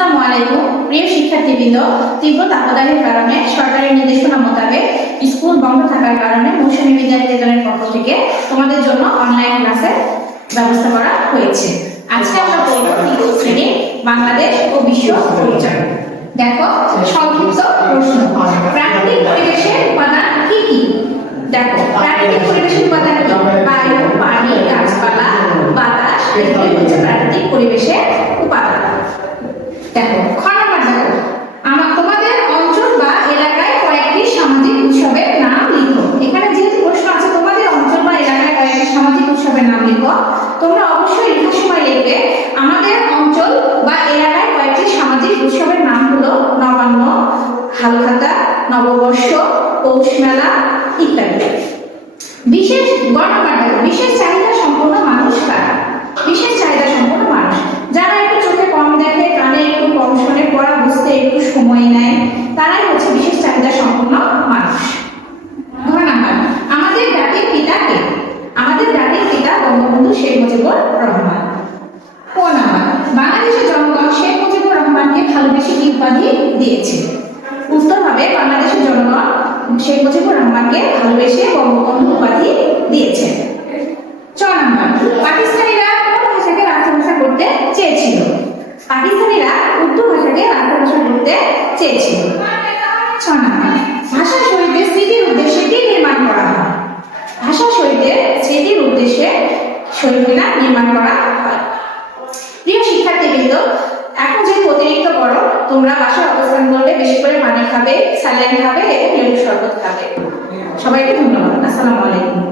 আসসালামু আলাইকুম প্রিয় শিক্ষার্থীবৃন্দ, তীব্র তাপদাহের কারণে সরকারের নির্দেশনা মোতাবেক স্কুল বন্ধ থাকার কারণে মৌসুমী বিদ্যালয়ের পক্ষ থেকে তোমাদের জন্য অনলাইন ক্লাসের ব্যবস্থা করা হয়েছে। আজকে আমরা পড়ব তৃতীয় শ্রেণী বাংলাদেশ ও বিশ্ব পরিচয়। দেখো, সংক্ষিপ্ত প্রশ্ন, প্রাকৃতিক পরিবেশের উপাদান কি কি? দেখো, প্রাকৃতিক পরিবেশের উপাদান কি? বায়ু, পানি, গাছপালা, বাতাস, এগুলো হচ্ছে প্রাকৃতিক পরিবেশের উপাদান। দেখো, খ নাম্বার দেখো, তোমাদের অঞ্চল বা এলাকায় কয়েকটি সামাজিক উৎসবের নাম লিখো। এখানে যেহেতু প্রশ্ন আছে তোমাদের অঞ্চল বা এলাকায় কয়েকটি সামাজিক উৎসবের নাম লিখো, তোমরা অবশ্যই লেখার সময় লিখবে আমাদের অঞ্চল বা এলাকায় কয়েকটি সামাজিক উৎসবের নাম হলো নবান্ন, হালখাতা, নববর্ষ, পৌষ মেলা ইত্যাদি। বিশেষ বিশেষ চাহিদা সম্পন্ন মানুষ কারা? বিশেষ চাহিদা সম্পন্ন মানুষ যারা একটু চোখে কম দেখে, কানে একটু কম শোনে, পড়া বুঝতে একটু সময় নেয়, তারাই হচ্ছে বিশেষ চাহিদা সম্পন্ন মানুষ। ঘ নাম্বার, আমাদের জাতির পিতা কে? আমাদের জাতির পিতা বঙ্গবন্ধু শেখ মুজিবুর রহমান। ক নাম্বার, বাংলাদেশের জনগণ শেখ মুজিবুর রহমানকে ভালোবেসে কি উপাধি দিয়েছে? উত্তর হবে বাংলাদেশের জনগণ শেখ মুজিবুর রহমানকে ভালোবেসে বঙ্গবন্ধু উপাধি দিয়েছে। চ নাম্বার, পাকিস্তানিরা কোন ভাষাকে রাষ্ট্রভাষা করতে চেয়েছিল? পাকিস্তানিরা উর্দু ভাষাকে রাষ্ট্রভাষা করতে চেয়েছিল। ছ নাম্বার, ভাষা শহীদদের স্মৃতির উদ্দেশ্যে কি নির্মাণ করা হয়? ভাষা শহীদদের স্মৃতির উদ্দেশ্যে শহীদ মিনার নির্মাণ করা হয়। প্রিয় শিক্ষার্থীবৃন্দ, এখন যেহেতু অতিরিক্ত গরম, তোমরা বাসায় অবস্থান করলে বেশি করে পানি খাবে, স্যালাইন খাবে এবং লেবু শরবত খাবে। সবাইকে ধন্যবাদ। আসসালামু আলাইকুম।